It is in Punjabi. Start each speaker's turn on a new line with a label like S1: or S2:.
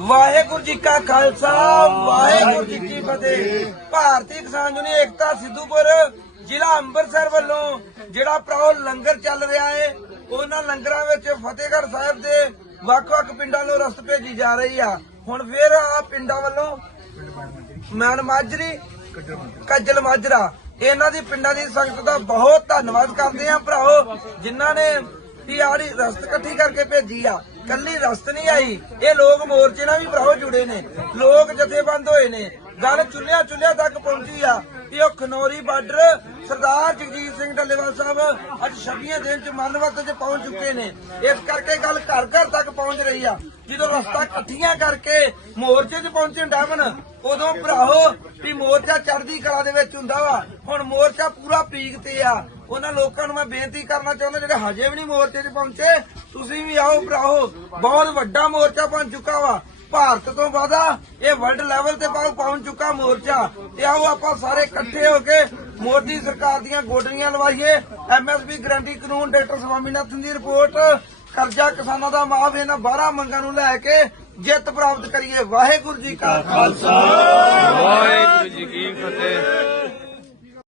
S1: ਵਾਹਿਗੁਰੂ ਜੀ ਕਾ ਖਾਲਸਾ ਵਾਹਿਗੁਰੂ ਜੀ ਕੀ ਫਤਿਹ। ਭਾਰਤੀ ਕਿਸਾਨ ਯੂਨੀਅਨ ਏਕਤਾ ਸਿੱਧੂਪੁਰ ਜ਼ਿਲ੍ਹਾ ਅੰਮ੍ਰਿਤਸਰ ਵੱਲੋਂ ਜਿਹੜਾ ਪ੍ਰਾਉ ਲੰਗਰ ਚੱਲ ਰਿਹਾ ਹੈ ਉਹਨਾਂ ਲੰਗਰਾਂ ਵਿੱਚ ਫਤਿਹਗੜ੍ਹ ਸਾਹਿਬ ਦੇ ਵੱਖ-ਵੱਖ ਪਿੰਡਾਂ ਨੂੰ ਰਸਤ ਭੇਜੀ ਜਾ ਰਹੀ ਆ। ਹੁਣ ਫਿਰ ਆ ਪਿੰਡਾਂ ਵੱਲੋਂ ਮੈਨ ਮਾਜਰੀ ਕੱਜਲ ਮਾਜਰਾ ਇਹਨਾਂ ਦੀ ਪਿੰਡਾਂ ਦੀ ਸੰਗਤ ਦਾ ਬਹੁਤ ਧੰਨਵਾਦ ਕਰਦੇ ਆ ਭਰਾਓ ਜਿਨ੍ਹਾਂ ਨੇ ਇਹ ਆੜੀ ਰਸਤ ਇਕੱਠੀ ਕਰਕੇ ਭੇਜੀ ਆ। ਕੱਲੀ ਰਸਤ ਨਹੀਂ ਆਈ। ਇਹ ਲੋਕ ਮੋਰਚੇ ਨਾਲ ਵੀ ਭਰਾਓ ਜੁੜੇ ਨੇ। ਲੋਕ ਜਥੇਬੰਦ ਹੋਏ ਨੇ। ਗੱਲ ਚੁੱਲਿਆ ਚੁੱਲਿਆ ਤੱਕ ਪਹੁੰਚੀ ਆ। ਵੀ ਉਹ ਖਨੌਰੀ ਬਾਰਡਰ ਸਰਦਾਰ ਜਗਜੀਤ ਸਿੰਘ ਢੱਲੇਵਾਲ ਸਾਹਿਬ ਅੱਜ 26 ਦਿਨ ਚ ਮਰਨਵਤ ਚ ਪਹੁੰਚ ਚੁੱਕੇ ਨੇ। ਇਸ ਕਰਕੇ ਗੱਲ ਘਰ ਘਰ ਤੱਕ ਪਹੁੰਚ ਰਹੀ ਆ। ਜਦੋਂ ਰਸਤਾ ਇਕੱਠੀਆਂ ਕਰਕੇ ਮੋਰਚੇ 'ਚ ਪਹੁੰਚਣ ਡਾਵਨ ਉਦੋਂ ਭਰਾਓ ਵੀ ਮੋਰਚਾ ਚੜ੍ਹਦੀ ਕਲਾ ਦੇ ਵਿੱਚ ਹੁੰਦਾ ਵਾ। ਹੁਣ ਮੋਰਚਾ ਪੂਰਾ ਪੀਕ ਤੇ ਆ। ਉਹਨਾਂ ਲੋਕਾਂ ਨੂੰ ਮੈਂ ਬੇਨਤੀ ਕਰਨਾ ਚਾਹੁੰਦਾ, ਜਿਹੜੇ ਹਜੇ ਵੀ ਨਹੀਂ ਮੋਰਚੇ 'ਚ ਪਹੁੰਚੇ, ਤੁਸੀਂ ਵੀ ਆਓ ਭਰਾਓ ਬਹੁਤ ਵੱਡਾ ਮੋਰਚਾ ਬਣ ਚੁੱਕਾ ਵਾ। ਭਾਰਤ ਤੋਂ ਵਾਦਾ ਇਹ ਵਰਲਡ ਲੈਵਲ ਤੇ ਪਹੁੰਚ ਚੁੱਕਾ ਮੋਰਚਾ। ਤੇ ਆਓ ਆਪਾਂ ਸਾਰੇ ਇਕੱਠੇ ਹੋ ਕੇ ਮੋਦੀ ਸਰਕਾਰ ਦੀਆਂ ਗੋਡਰੀਆਂ ਲਵਾਈਏ। ਐਮਐਸਪੀ ਗਰੰਟੀ ਕਾਨੂੰਨ, ਡਾਕਟਰ ਸਵਾਮੀਨਾਥਨ ਦੀ ਰਿਪੋਰਟ, ਕਰਜ਼ਾ ਕਿਸਾਨਾਂ ਦਾ ਮਾਫ, ਇਹਨਾਂ 12 ਮੰਗਾਂ ਨੂੰ ਲੈ ਕੇ ਜਿੱਤ ਪ੍ਰਾਪਤ ਕਰੀਏ। ਵਾਹਿਗੁਰੂ ਜੀ ਕਾ ਖਾਲਸਾ।
S2: ਵਾਹਿਗੁਰੂ ਜੀ ਕੀ ਫਤਿਹ।